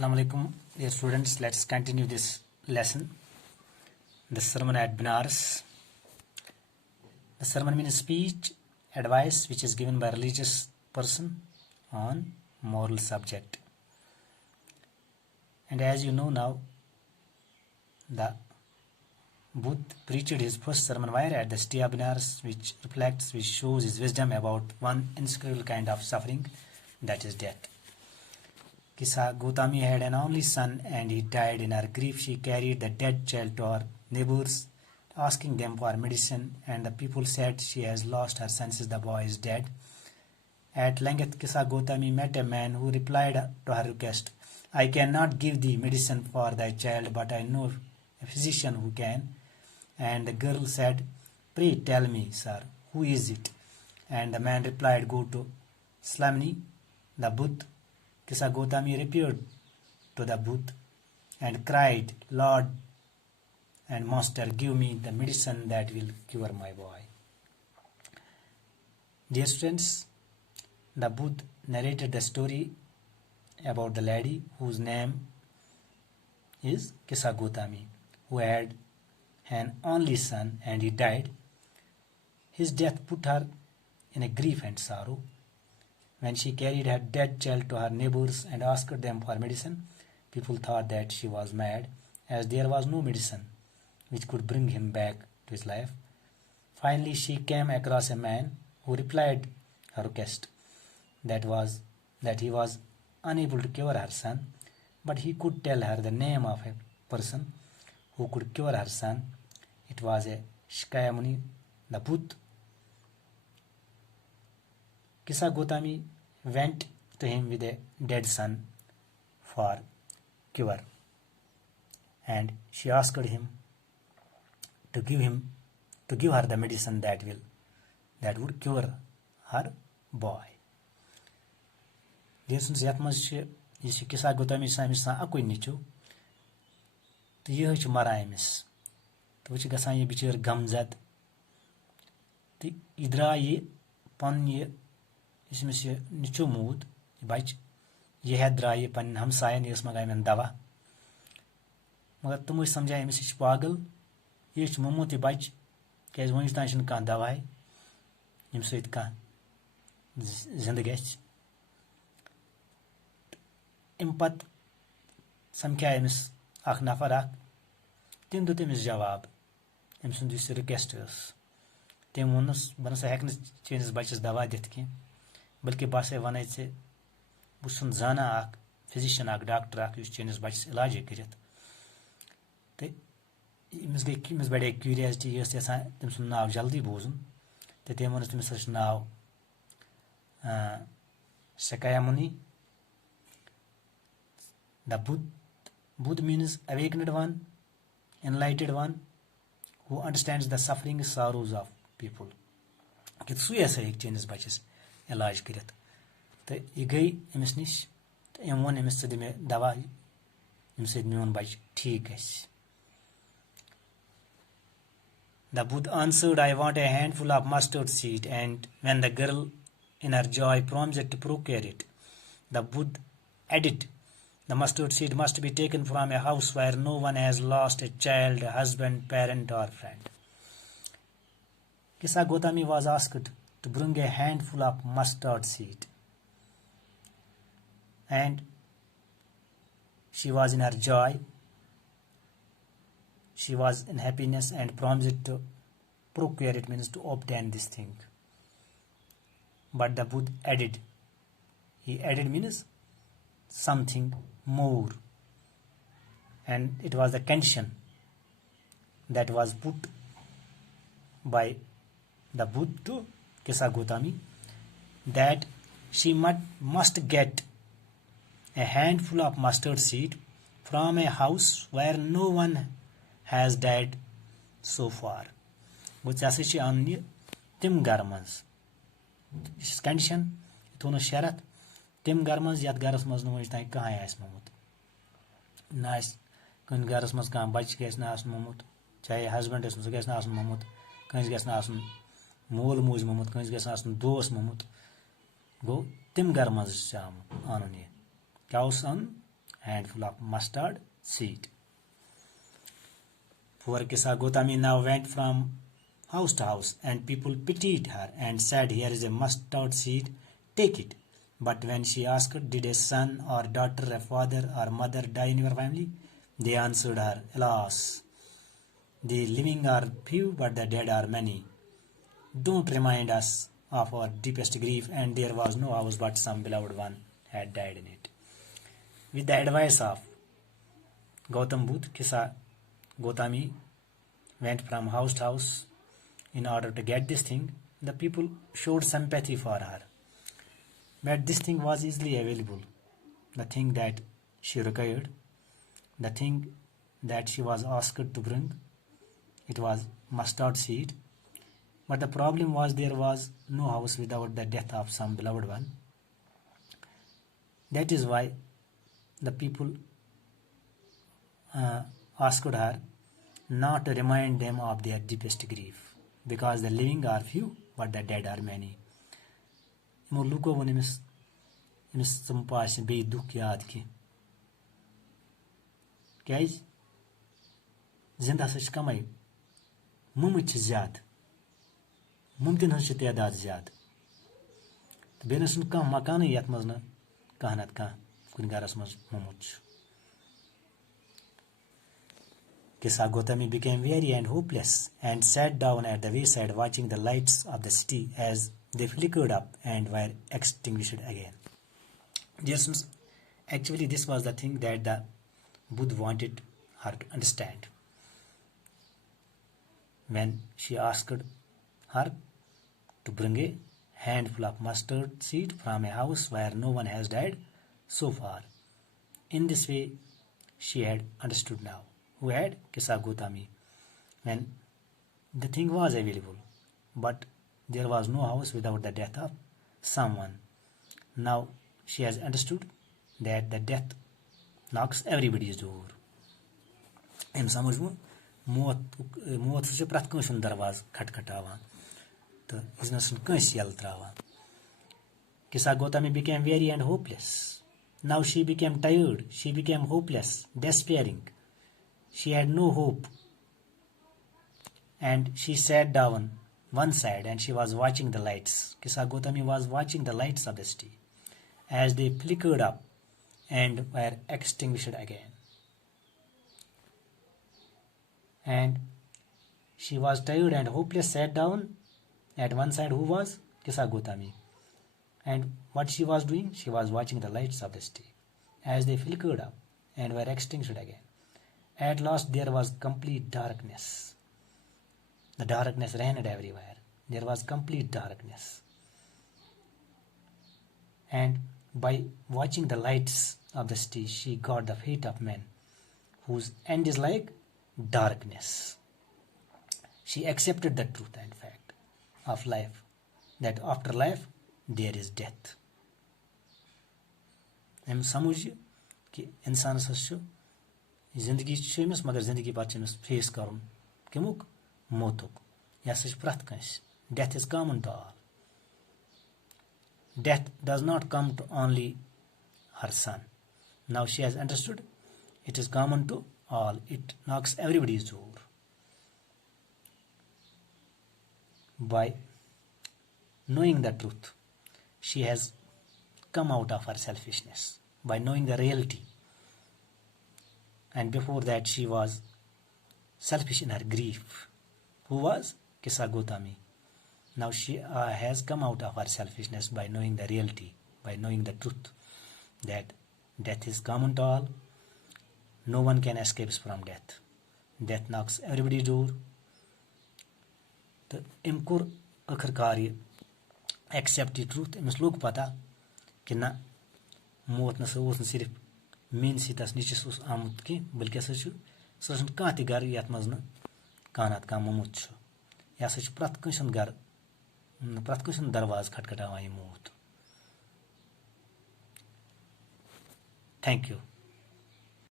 Assalamu alaikum, dear students. Let's continue this lesson. The sermon at Banaras. The sermon means speech, advice which is given by a religious person on moral subject. And as you know now, the Buddha preached his first sermon where at the city of Banaras, which shows his wisdom about one inscrutable kind of suffering, that is death. Kisa Gautami had an only son and he died. In her grief she carried the dead child to her neighbors, asking them for medicine, and the people said she has lost her senses, the boy is dead. At length Kisa Gautami met a man who replied to her request, I cannot give thee medicine for thy child, but I know a physician who can. And the girl said, pray tell me, sir, who is it? And the man replied, go to Slamni, the Buddha. Kisa Gautami repaired to the Buddha and cried, Lord and Master, give me the medicine that will cure my boy. Dear students, the Buddha narrated the story about the lady whose name is Kisa Gautami, who had an only son and he died. His death put her in a grief and sorrow. When she carried her dead child to her neighbors and asked them for medicine, people thought that she was mad, as there was no medicine which could bring him back to his life. Finally, she came across a man who replied her request, that he was unable to cure her son, but he could tell her the name of a person who could cure her son. It was a Shakyamuni, the Buddha. Kisa Gautami went to him with a dead son for cure, and she asked him to give her the medicine that would cure her boy. This is Kisa Gautami Samisa Aquinichu. The year Maraimis, which Gasani Bichir Gamzat, the Idra Pan ye. इसमें से निचो मूद बाइच ये है द्राये पन हम साया नियस मगाई में दवा मगर तुम इस समझाए में से पागल ये ममोती बाइच कैसे वहीं स्टांशन का दवा है इनसे इतना जिंदगी इम्पत समझाए में आख नफर तीन दो तीन जवाब इनसे दूसरे रिक्वेस्टर्स तीन वनस बनसा है कि चेंजेस बाइचस दवा देते हैं बल्कि बासे वन से बुन जाना फिजिशियन डॉक्टर चेनिस बचस इलाज करित तो अमिस गई अमिस बड़े क्यूरियासिटी यसान तम सुन नाव जल्दी बोजन तो तम वो तमिस नाव Shakyamuni. The Buddha means awakened one, enlightened one, who understands the suffering sorrows of people. कि सु ऐसा एक चेनिस बचस इलाज करित तो यह गई अमिस नश तो अम वो अमिस दि मे दवा यम सद मोन बच ठीक गस. The Buddha answered, I want a handful of mustard seed. And when the girl in her joy promised to procure it, the Buddha added, the mustard seed must be taken from a house where no one has lost a child, a husband, parent or friend. Kisa Gautami was asked to bring a handful of mustard seed, and she was in her joy, she was in happiness and promised to procure it, means to obtain this thing. But the Buddha added, he added means something more, and it was the condition that was put by the Buddha to Kisa Gautami, that she must get a handful of mustard seed from a house where no one has died so far. Which as she on Tim Garmans. This is condition, Tuna Sharat, Tim Garmans, Yat Garas must know which time Kahas Mamut. Nice, Kun Garas must come, Bach gas nas Mamut, Chay husband is gas nas Mamut, Kans gas nas Mol Muz Mamut, Kans gas nas Dos Mamut. Go Tim Garmans Sham on ye. Cows on handful of mustard seed. Poor Kisa Gotami now went from house to house, and people pitied her and said, "Here is a mustard seed, take it." But when she asked, "Did a son or daughter, a father or mother die in your family?" they answered her, "Alas, the living are few, but the dead are many. Don't remind us of our deepest grief." And there was no house, but some beloved one had died in it. With the advice of Gautam Buddha, Kisa Gotami went from house to house in order to get this thing. The people showed sympathy for her, but this thing was easily available. The thing that she required, the thing that she was asked to bring, it was mustard seed. But the problem was there was no house without the death of some beloved one. That is why the people asked her not to remind them of their deepest grief, because the living are few, but the dead are many. Imo luko won imis sampash be duk yaad ki. Guys, zinda sach kamai mumch zyad. मुमकिन हंस तादाद ज्यादा तो बेनस कह मकान ये मज न कह नत कह कुन गरस मज मोमुच Kisa Gotami became weary and hopeless and sat down at the wayside watching the lights of the city as they flickered up and were extinguished again. Dear students, actually this was the thing that the Buddha wanted her to understand. When she asked her to bring a handful of mustard seed from a house where no one has died so far. In this way, she had understood now. Who had? Kisa Gotami. When the thing was available, but there was no house without the death of someone. Now she has understood that the death knocks everybody's door. Em samajhmo मौत से प्रत कंस दरवाज खटखटावान तो इस कंस यल त्रावान. Kisa Gotami became weary and hopeless. Now she became tired, she became hopeless, despairing. She had no hope. And she sat down one side and she was watching the lights. Kisa Gotami was watching the lights of the city as they flickered up and were extinguished again. And she was tired and hopeless, sat down at one side. Who was? Kisa Gotami. And what she was doing? She was watching the lights of the city as they flickered up and were extinguished again. At last there was complete darkness. The darkness reigned everywhere. There was complete darkness. And by watching the lights of the city, she got the fate of men, whose end is like darkness. She accepted the truth and fact of life, that after life there is death. हम समझिए कि इंसान सच्चो जिंदगी चेमिस मगर जिंदगी पर चेमिस face करुन केमुक मोतुक या सच प्रथ Kans. Death is common to all. Death does not come to only her son. Now she has understood it is common to all. It knocks everybody's door. By knowing the truth, she has come out of her selfishness. By knowing the reality. And before that she was selfish in her grief. Who was? Kisa Gotami. Now she has come out of her selfishness by knowing the reality, by knowing the truth, that death is common to all. No one can escape from death. Death knocks everybody's door. तो इमकुर आखिरकार ये accept the truth. इमस लोग पता कि ना मौत न सिर्फ मेन सीतस नीचस उस आमुत की बल्कि सह कह त गर ये मज न कानत कह मोमुत यह प्रत कंस गर प्रत कंस दरवाज खटखटावान यह मौत. Thank you.